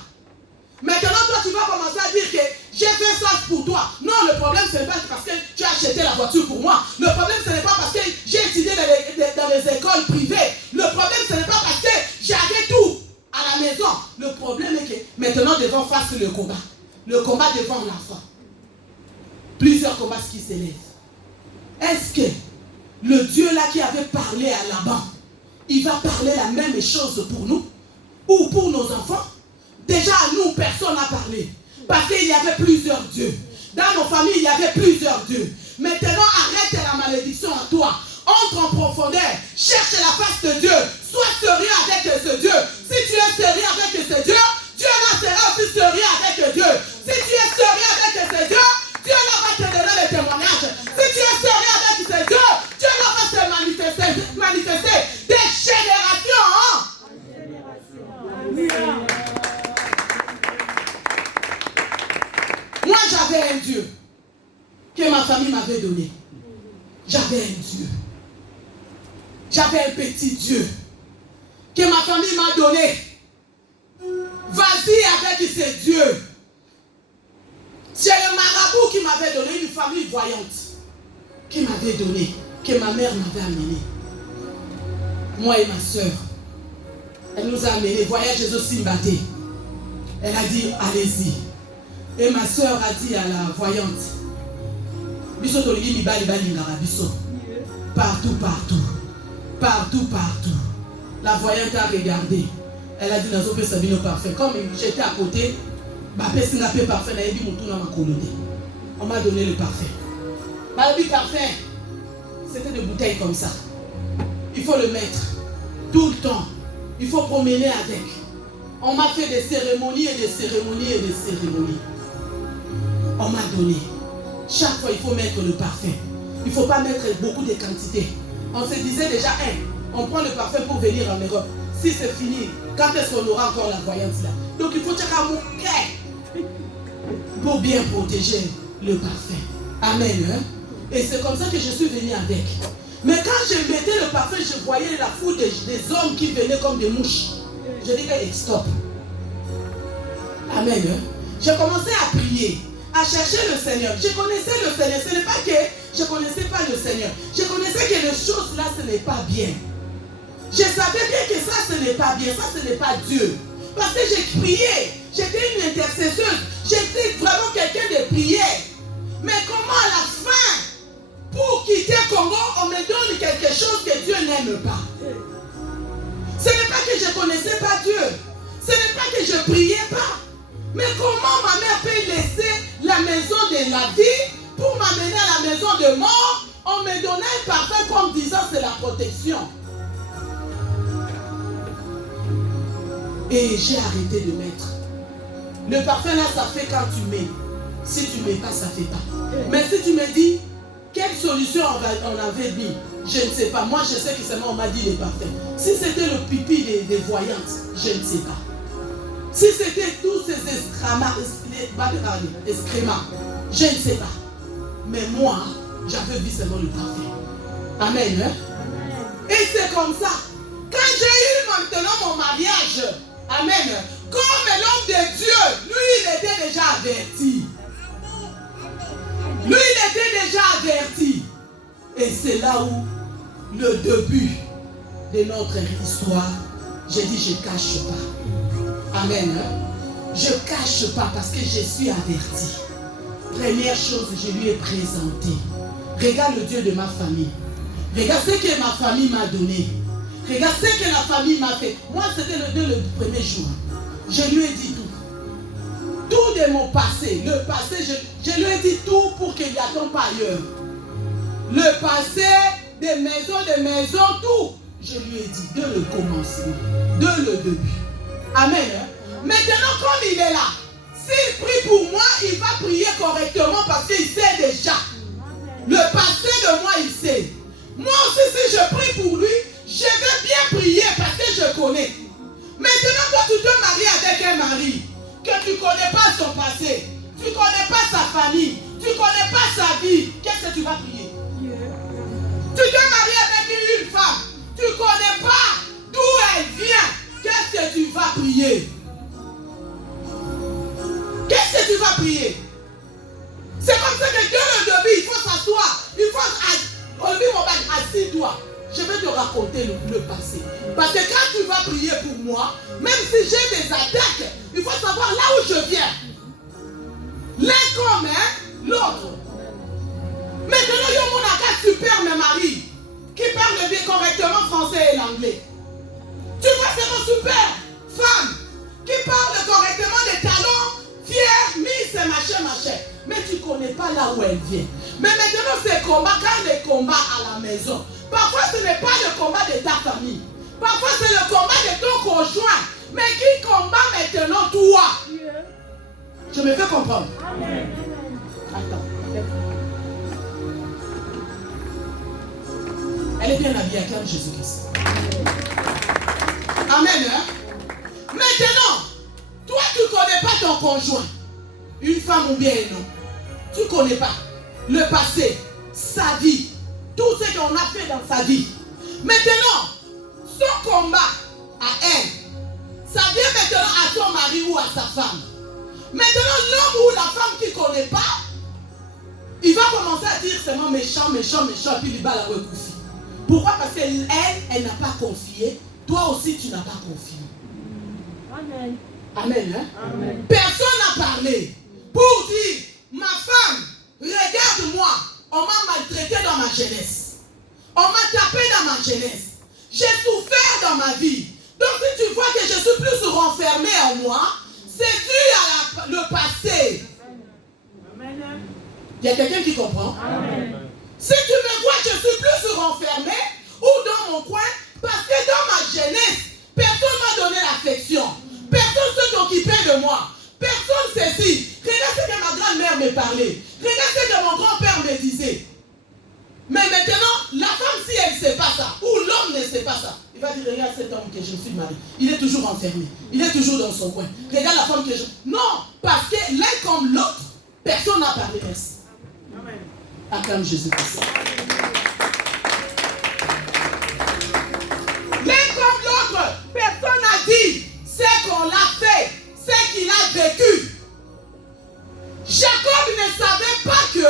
maintenant toi tu vas commencer à dire que j'ai fait ça pour toi. Non, le problème ce n'est pas parce que tu as acheté la voiture pour moi. Le problème ce n'est pas parce que j'ai étudié dans les écoles privées. Le problème ce n'est pas parce que j'avais tout à la maison. Le problème est que maintenant devant face le combat. Le combat devant l'enfant. Plusieurs combats qui s'élèvent. Est-ce que le Dieu là qui avait parlé à Laban, il va parler la même chose pour nous? Ou pour nos enfants? Déjà à nous, personne n'a parlé. Parce qu'il y avait plusieurs dieux. Dans nos familles, il y avait plusieurs dieux. Maintenant, arrête la malédiction à toi. Entre en profondeur. Cherche la face de Dieu. Sois sérieux avec ce Dieu. Si tu es sérieux avec ce Dieu, Dieu là sera aussi sérieux avec Dieu. Si tu es sérieux avec ce Dieu, Dieu là va te donner le témoignage. Si tu es sérieux avec ce Dieu, Dieu là va se manifester. Des générations. Moi j'avais un Dieu que ma famille m'avait donné. J'avais un Dieu. J'avais un petit Dieu que ma famille m'a donné. Vas-y avec ce Dieu. C'est le marabout qui m'avait donné, une famille voyante qui m'avait donné, que ma mère m'avait amené. Moi et ma soeur. Elle nous a amenés, voyage Jésus Simbaté. Elle a dit, allez-y. Et ma soeur a dit à la voyante, partout, partout. Partout, partout. La voyante a regardé. Elle a dit, Nazope Sabino parfait. Comme j'étais à côté, on m'a donné le parfait. Le parfait, c'était des bouteilles comme ça. Il faut le mettre tout le temps. Il faut promener avec. On m'a fait des cérémonies et des cérémonies et des cérémonies. On m'a donné. Chaque fois, il faut mettre le parfum. Il ne faut pas mettre beaucoup de quantité. On se disait déjà, on prend le parfum pour venir en Europe. Si c'est fini, quand est-ce qu'on aura encore la voyance là? Donc il faut checker à mon cœur pour bien protéger le parfum. Amen. Hein? Et c'est comme ça que je suis venu avec. Mais quand je mettais le parfum, je voyais la foule des hommes qui venaient comme des mouches. Je dis que stop. Amen. Hein? J'ai commencé à prier, à chercher le Seigneur. Je connaissais le Seigneur. Ce n'est pas que je ne connaissais pas le Seigneur. Je connaissais que les choses là, ce n'est pas bien. Je savais bien que ça, ce n'est pas bien. Ça, ce n'est pas Dieu. Parce que j'ai prié. J'étais une intercesseuse. J'étais vraiment quelqu'un de prière. Mais comment à la fin, pour quitter Congo, on me donne quelque chose que Dieu n'aime pas? Ce n'est pas que je ne connaissais pas Dieu. Ce n'est pas que je ne priais pas. Mais comment ma mère peut laisser la maison de la vie pour m'amener à la maison de mort? On me donnait un parfum comme disant c'est la protection. Et j'ai arrêté de mettre. Le parfum là, ça fait quand tu mets. Si tu ne mets pas, ça ne fait pas. Mais si tu me dis, Quelle solution on avait mis? Je ne sais pas. Moi, je sais que seulement on m'a dit les parfait. Si c'était le pipi des voyantes, je ne sais pas. Si c'était tous ces excréments, je ne sais pas. Mais moi, j'avais vu seulement le parfait. Amen. Hein? Et c'est comme ça. Quand j'ai eu maintenant mon mariage, amen, comme l'homme de Dieu, lui, il était déjà averti. Lui, il était déjà averti. Et c'est là où le début de notre histoire, j'ai dit, je ne cache pas. Amen. Je ne cache pas parce que je suis averti. Première chose, je lui ai présenté. Regarde le Dieu de ma famille. Regarde ce que ma famille m'a donné. Regarde ce que la famille m'a fait. Moi, c'était le premier jour. Je lui ai dit tout. Tout de mon passé. Le passé, je lui ai dit tout pour qu'il n'y attende pas ailleurs. Le passé, des maisons, tout. Je lui ai dit dès le commencement, dès le début. Amen. Maintenant, comme il est là, s'il prie pour moi, il va prier correctement parce qu'il sait déjà. Le passé de moi, il sait. Moi aussi, si je prie pour lui, je vais bien prier parce que je connais. Maintenant, quand tu te maries avec un mari, que tu ne connais pas son passé, tu ne connais pas sa famille, tu ne connais pas sa vie, qu'est-ce que tu vas prier? Tu te maries avec une femme, tu ne connais pas d'où elle vient, qu'est-ce que tu vas prier? Qu'est-ce que tu vas prier? C'est comme ça que dès le début, il faut s'asseoir, il faut assis-toi. Je vais te raconter le passé. Parce que quand tu vas prier pour moi, même si j'ai des attaques, il faut savoir là où je viens. L'un comme l'autre. Maintenant, il y a mon attaque super, mes maris, qui parle bien correctement français et l'anglais. Tu vois, c'est mon super femme, qui parle correctement des talents, fière, miss, machin. Mais tu ne connais pas là où elle vient. Mais maintenant, ces combats, quand les combats à la maison, parfois ce n'est pas le combat de ta famille. Parfois c'est le combat de ton conjoint. Mais qui combat maintenant toi? Je me fais comprendre. Amen. Attends. Elle est bien habillée, acclame Jésus-Christ. Amen. Hein? Maintenant, toi tu ne connais pas ton conjoint. Une femme ou bien un homme. Tu ne connais pas le passé, sa vie, tout ce qu'on a fait dans sa vie. Maintenant, son combat à elle, ça vient maintenant à son mari ou à sa femme. Maintenant, l'homme ou la femme qui ne connaît pas, il va commencer à dire seulement méchant, puis il va la recouffer. Pourquoi? Parce qu'elle n'a pas confié. Toi aussi, tu n'as pas confié. Amen. Amen. Hein? Amen. Personne n'a parlé pour dire, ma femme, regarde-moi, on m'a maltraité dans ma jeunesse. On m'a tapé dans ma jeunesse. J'ai souffert dans ma vie. Donc si tu vois que je suis plus renfermé en moi, c'est dû à le passé. Amen. Il y a quelqu'un qui comprend? Amen. Si tu me vois que je suis plus renfermé ou dans mon coin, parce que dans ma jeunesse, personne ne m'a donné l'affection. Personne ne s'est occupé de moi. Personne ceci. Regarde ce que ma grand-mère me parlait. Regarde ce que mon grand-père me disait. Mais maintenant, la femme, si elle ne sait pas ça, ou l'homme ne sait pas ça, il va dire, regarde cet homme que je suis marié. Il est toujours enfermé. Il est toujours dans son coin. Regarde la femme que je... Non, parce que l'un comme l'autre, personne n'a parlé. Merci. Amen. Acclame Jésus-Christ. L'un comme l'autre, personne n'a dit ce qu'on l'a fait, ce qu'il a vécu. Jacob ne savait pas que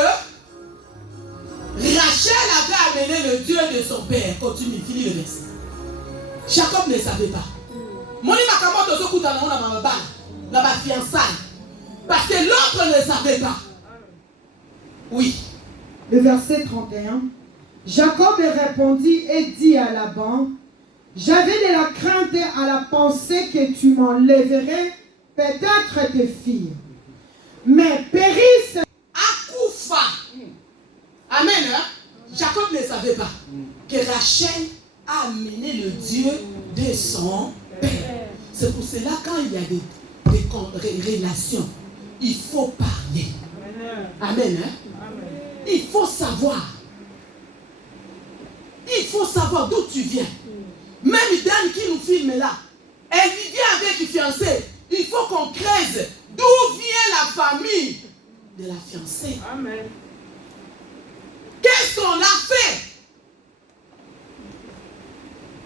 Rachel avait amené le Dieu de son père. Continue, finis le verset. Jacob ne savait pas. Parce que l'autre ne savait pas. Oui. Le verset 31. Jacob répondit et dit à Laban, j'avais de la crainte à la pensée que tu m'enlèverais peut-être tes filles. Mais périssent. Akoufa. Amen. Hein? Jacob ne savait pas que Rachel a amené le Dieu de son père. C'est pour cela quand il y a des relations, il faut parler. Amen. Hein? Il faut savoir. Il faut savoir d'où tu viens. Même Dan qui nous filme là, elle vient avec une fiancée. Il faut qu'on creuse d'où vient la famille de la fiancée. Amen. Qu'est-ce qu'on a fait?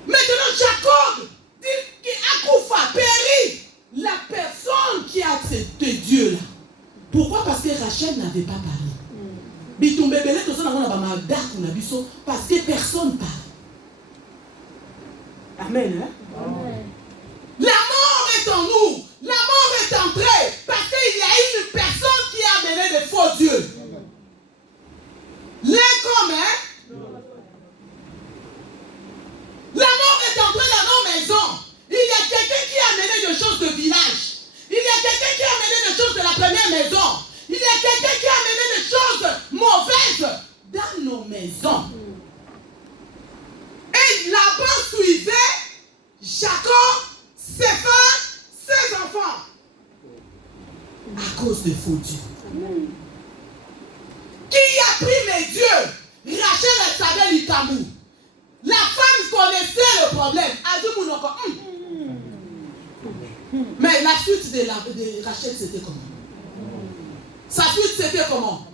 Maintenant, Jacob dit qu'Akoufa périt. La personne qui a accepté Dieu là. Pourquoi? Parce que Rachel n'avait pas parlé. Parce que personne parle. Amen. Hein? Amen. La mort est en nous. La mort est entrée. Parce qu'il y a une personne qui a amené des faux dieux. Les comme, hein? La mort est entrée dans nos maisons. Il y a quelqu'un qui a amené des choses de village. Il y a quelqu'un qui a amené des choses de la première maison. Il y a quelqu'un qui a amené des choses mauvaises dans nos maisons. Et Laban suivait Jacob, ses femmes, ses enfants. À cause des faux dieux. Qui a pris mes dieux? Rachel, elle savait l'Itamou. La femme connaissait le problème. Mais la suite de Rachel, c'était comment? Sa suite, c'était comment?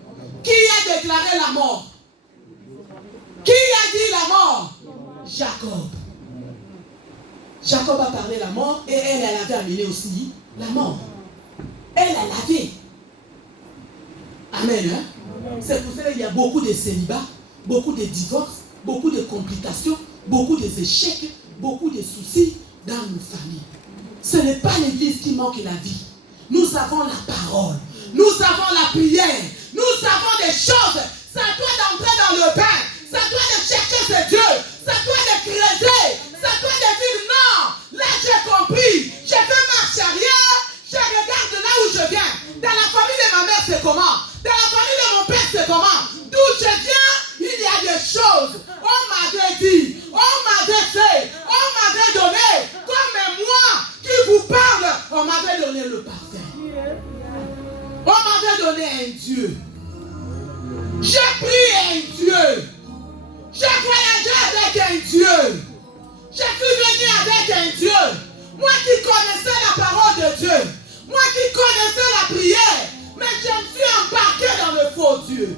Qui a déclaré la mort? Qui a dit la mort? Jacob. Jacob a parlé la mort et elle avait amené aussi la mort. Elle avait. Amen. Hein? C'est pour ça qu'il y a beaucoup de célibats, beaucoup de divorces, beaucoup de complications, beaucoup d'échecs, beaucoup de soucis dans nos familles. Ce n'est pas l'église qui manque la vie. Nous avons la parole. Nous avons la prière. Nous avons des choses. C'est à toi d'entrer dans le bain. C'est à toi de chercher ce Dieu. C'est à toi de creuser. C'est à toi de dire non. Là j'ai compris. Je fais marche arrière. Je regarde là où je viens. Dans la famille de ma mère c'est comment? Dans la famille de mon père c'est comment? D'où je viens, il y a des choses. On m'avait dit. On m'avait fait. On m'avait donné. Comme moi qui vous parle. On m'avait donné le parfait. On m'avait donné un Dieu. J'ai pris un Dieu. J'ai voyagé avec un Dieu. Je suis venu avec un Dieu. Moi qui connaissais la parole de Dieu. Moi qui connaissais la prière. Mais je me suis embarqué dans le faux Dieu.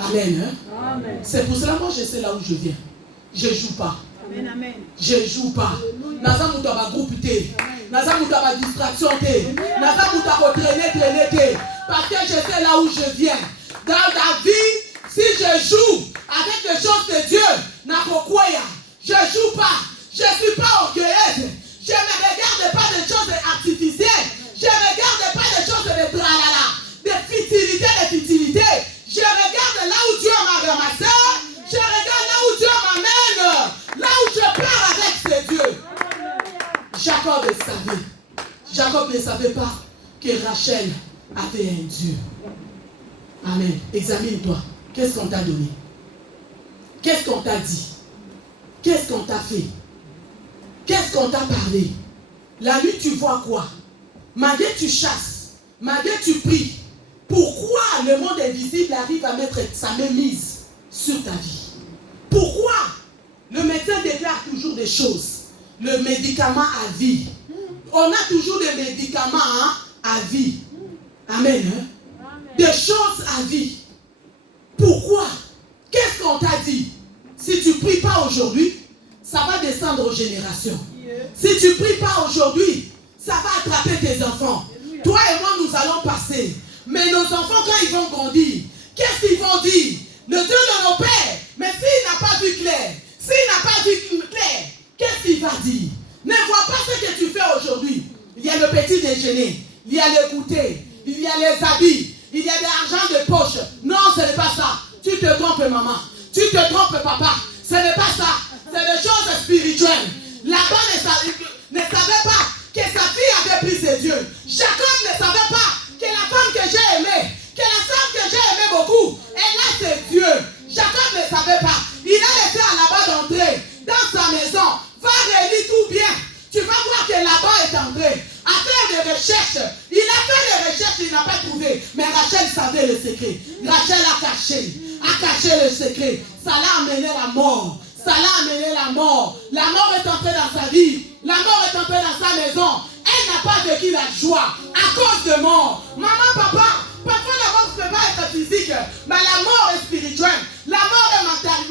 Amen. Hein? Amen. C'est pour cela moi je sais là où je viens. Je ne joue pas. Amen. Amen. Je ne joue pas. Naza mutaba groupe té. Naza mutaba distraction té. Naza mutaba traîner té. Parce que je sais là où je viens. Dans la vie, si je joue avec les choses de Dieu, je ne joue pas. Je ne suis pas orgueilleuse. Je ne regarde pas des choses artificielles. Je ne regarde pas des choses de tralala. Des futilités. Je regarde là où Dieu m'a ramassé. Je regarde là où Dieu m'amène. Là où je pars avec ces dieux. Jacob le savait. Jacob ne savait pas que Rachel avait un Dieu. Amen. Examine-toi. Qu'est-ce qu'on t'a donné? Qu'est-ce qu'on t'a dit? Qu'est-ce qu'on t'a fait? Qu'est-ce qu'on t'a parlé? La nuit, tu vois quoi? Malgré tu chasses, malgré tu pries, pourquoi le monde invisible arrive à mettre sa main mise sur ta vie? Pourquoi? Le médecin déclare toujours des choses. Le médicament à vie. On a toujours des médicaments à vie. Amen. Hein? Amen. Des choses à vie. Pourquoi? Qu'est-ce qu'on t'a dit? Si tu ne pries pas aujourd'hui, ça va descendre aux générations. Si tu ne pries pas aujourd'hui, ça va attraper tes enfants. Toi et moi, nous allons passer. Mais nos enfants, quand ils vont grandir, qu'est-ce qu'ils vont dire? Le Dieu de nos pères. Mais s'il n'a pas vu clair, s'il n'a pas vu clair, qu'est-ce qu'il va dire? Ne vois pas ce que tu fais aujourd'hui. Il y a le petit déjeuner, il y a le goûter, il y a les habits, il y a de l'argent de poche. Non, ce n'est pas ça. Tu te trompes, maman. Tu te trompes, papa. Ce n'est pas ça. C'est des choses spirituelles. Laban ne savait pas que sa fille avait pris ses dieux. Jacob ne savait pas que la femme que j'ai aimée, que la femme que j'ai aimée beaucoup, elle a ses dieux. Jacob ne savait pas. Il a laissé à Laban d'entrer dans sa maison. Va relire tout bien. Tu vas voir que Laban est entré à faire des recherches. Il a fait des recherches, il n'a pas trouvé. Mais Rachel savait le secret. Rachel a caché le secret. Ça l'a amené la mort. Ça l'a amené la mort. La mort est entrée dans sa vie. La mort est entrée dans sa maison. Elle n'a pas vécu la joie à cause de mort. Maman, papa, parfois la mort ne peut pas être physique, mais la mort est spirituelle. La mort est mentale.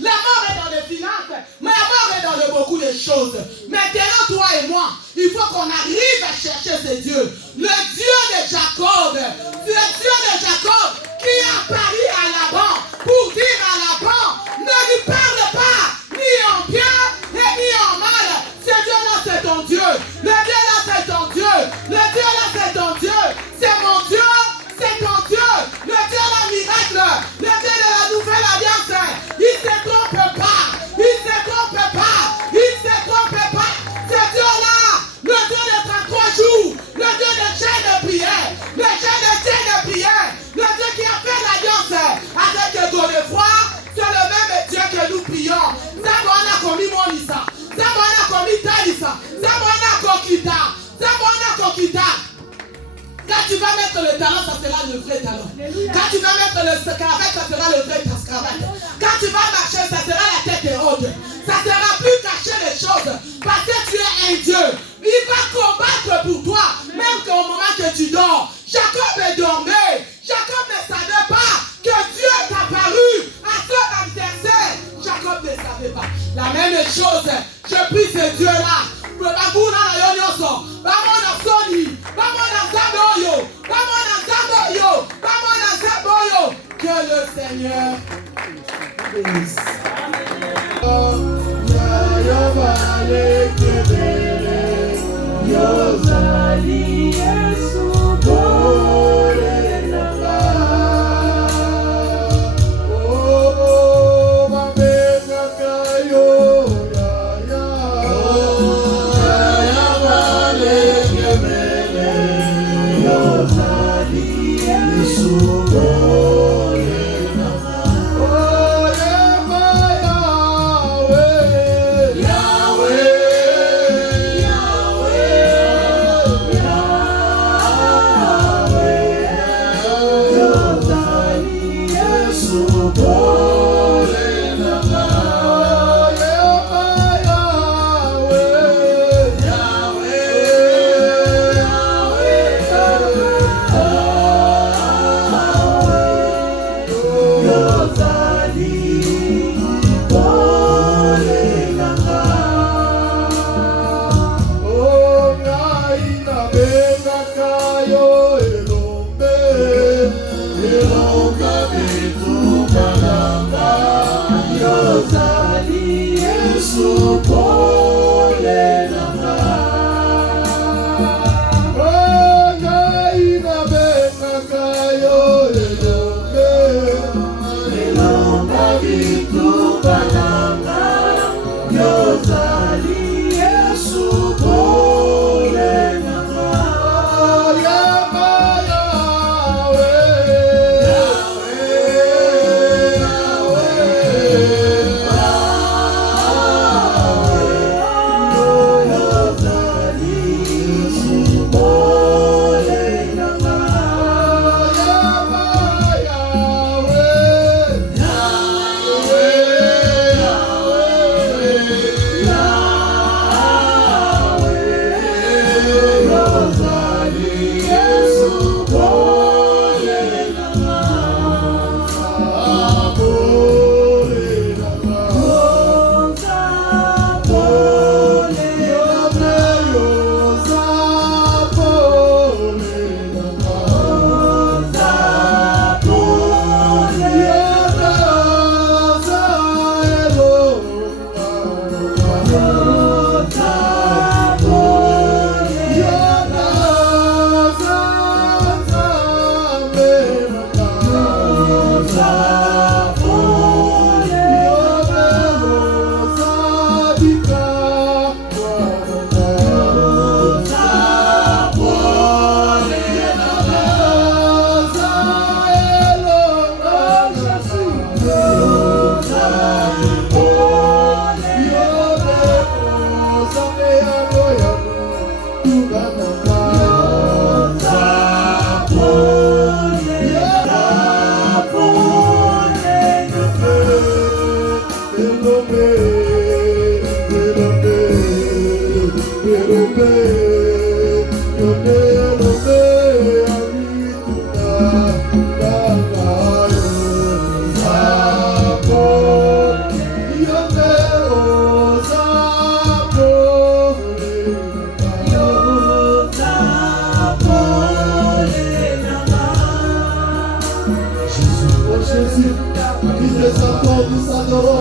La mort est dans les finances. Mais la mort est dans beaucoup de choses. Maintenant, toi et moi, il faut qu'on arrive à chercher ce Dieu. Le Dieu de Jacob. Le Dieu de Jacob qui a apparu à Laban pour dire à Laban, ne lui parle pas, ni en bien et ni en mal. Ce Dieu-là, c'est ton Dieu. Le Dieu-là, c'est ton Dieu. Le Dieu-là, c'est ton Dieu. C'est mon Dieu. C'est ton Dieu. Le Dieu de la miracle. Le Dieu de la nouvelle alliance. Il ne se trompe pas. Il ne se trompe pas. Il ne se trompe pas. Ce Dieu-là, le Dieu de 33 jours. Le Dieu de chaîne de prière. Le Dieu de chaîne de prière. Le Dieu qui a fait l'alliance avec Godefroy. C'est le même Dieu que nous prions. Zabona commis Monissa. Zabona commis Talissa. Zabona Kokita. Zabona Kokita. Quand tu vas mettre le talent, ça sera le vrai talent. Quand tu vas mettre le cravate, ça sera le vrai cravate. Quand tu vas marcher, ça sera la tête haute. Ça ne sera plus cacher les choses. Parce que tu es un Dieu. Il va combattre pour toi. Même qu'au moment que tu dors. Jacob est dormi. Jacob ne savait pas que Dieu est apparu à son adversaire. Jacob ne savait pas. La même chose. Je prie ce Dieu-là. Que le Seigneur bénisse.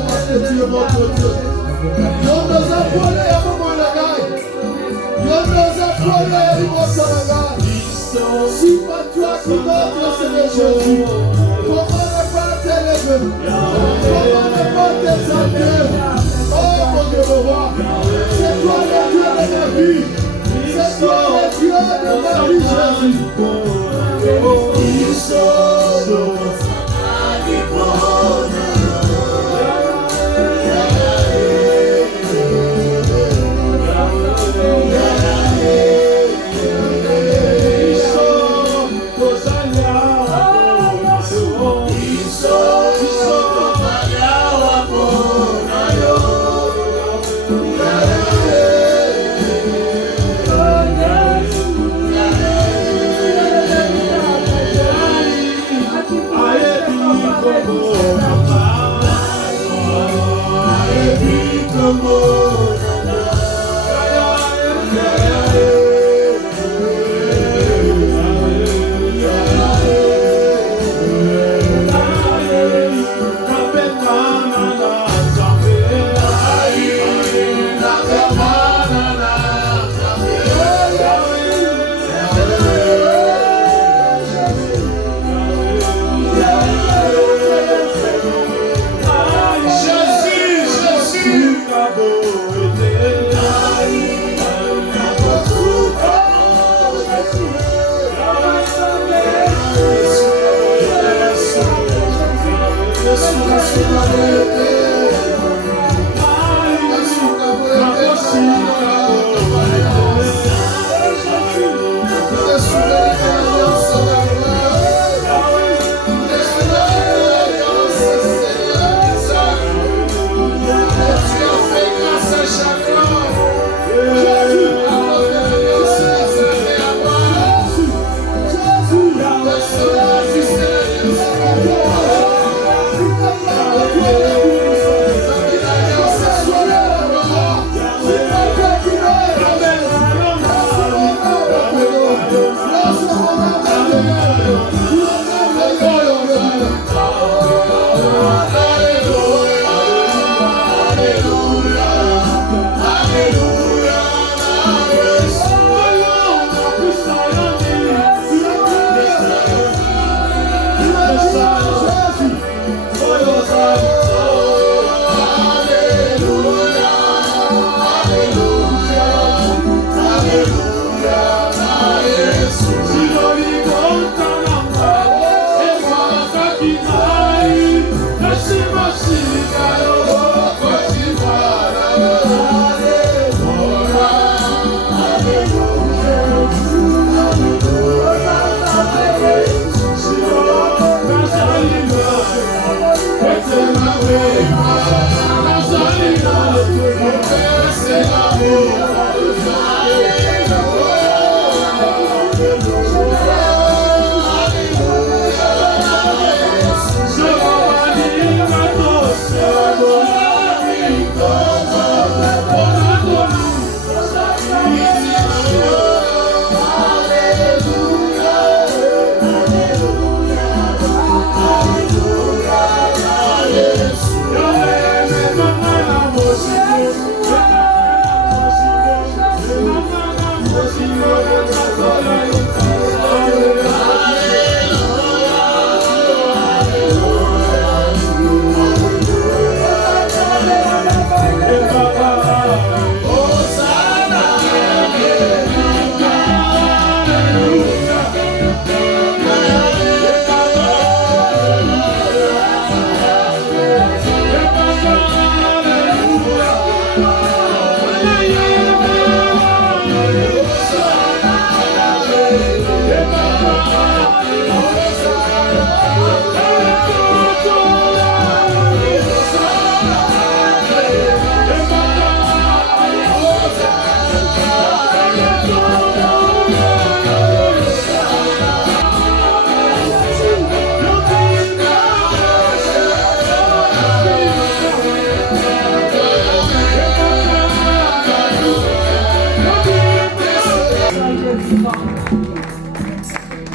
parce que tu es notre Dieu. Nous nous appelons à moment la gagne. Nous nous appelons à l'immense la gagne. Si pas toi qui notre Seigneur Jésus, comment ne pas t'élever? Comment ne pas t'exalter? Oh mon Dieu, mon roi, c'est toi le Dieu de ma vie. C'est toi le Dieu de ma vie, Jésus.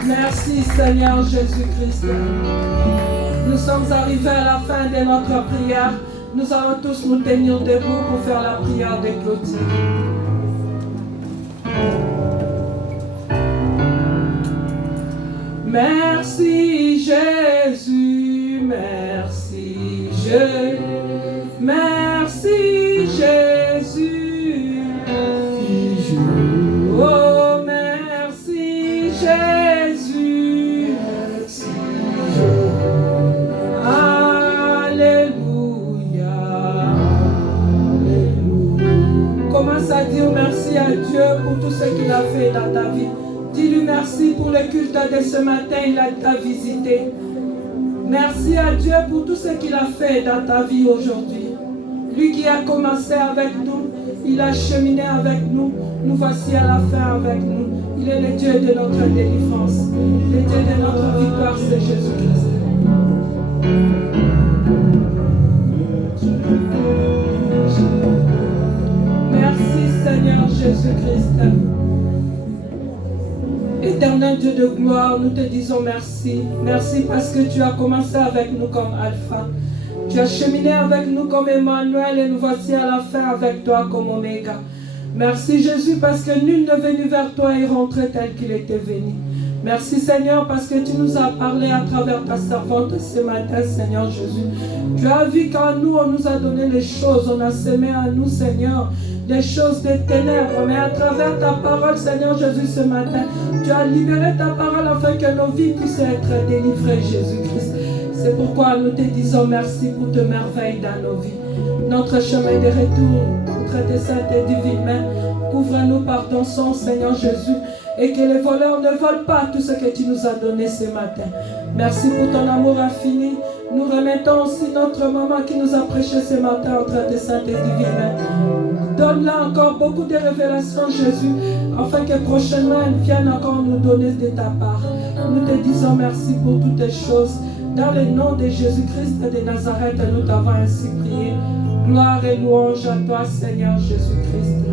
Merci Seigneur Jésus-Christ. Nous sommes arrivés à la fin de notre prière. Nous allons tous nous tenir debout pour faire la prière de clôture. Merci Jésus, merci Jésus, merci Jésus, oh merci Jésus, Alléluia. Commence à dire merci à Dieu pour tout ce qu'il a fait dans ta vie. Dis-lui merci pour le culte de ce matin, il t'a visité. Merci à Dieu pour tout ce qu'il a fait dans ta vie aujourd'hui. Lui qui a commencé avec nous, il a cheminé avec nous. Nous voici à la fin avec nous. Il est le Dieu de notre délivrance. Le Dieu de notre victoire, c'est Jésus-Christ. Merci Seigneur Jésus-Christ. Éternel Dieu de gloire, nous te disons merci. Merci parce que tu as commencé avec nous comme Alpha. Tu as cheminé avec nous comme Emmanuel et nous voici à la fin avec toi comme Oméga. Merci Jésus parce que nul n'est venu vers toi et rentré tel qu'il était venu. Merci Seigneur parce que tu nous as parlé à travers ta servante ce matin, Seigneur Jésus. Tu as vu qu'en nous, on nous a donné les choses, on a semé à nous, Seigneur, des choses des ténèbres. Mais à travers ta parole, Seigneur Jésus, ce matin, tu as libéré ta parole afin que nos vies puissent être délivrées, Jésus-Christ. C'est pourquoi nous te disons merci pour tes merveilles dans nos vies. Notre chemin de retour, notre descente et divine main, couvre-nous par ton sang, Seigneur Jésus, et que les voleurs ne volent pas tout ce que tu nous as donné ce matin. Merci pour ton amour infini. Nous remettons aussi notre maman qui nous a prêché ce matin entre tes saintes et divines mains. Donne-la encore beaucoup de révélations, Jésus, afin que prochainement elle vienne encore nous donner de ta part. Nous te disons merci pour toutes les choses. Dans le nom de Jésus-Christ de Nazareth, nous t'avons ainsi prié. Gloire et louange à toi, Seigneur Jésus-Christ.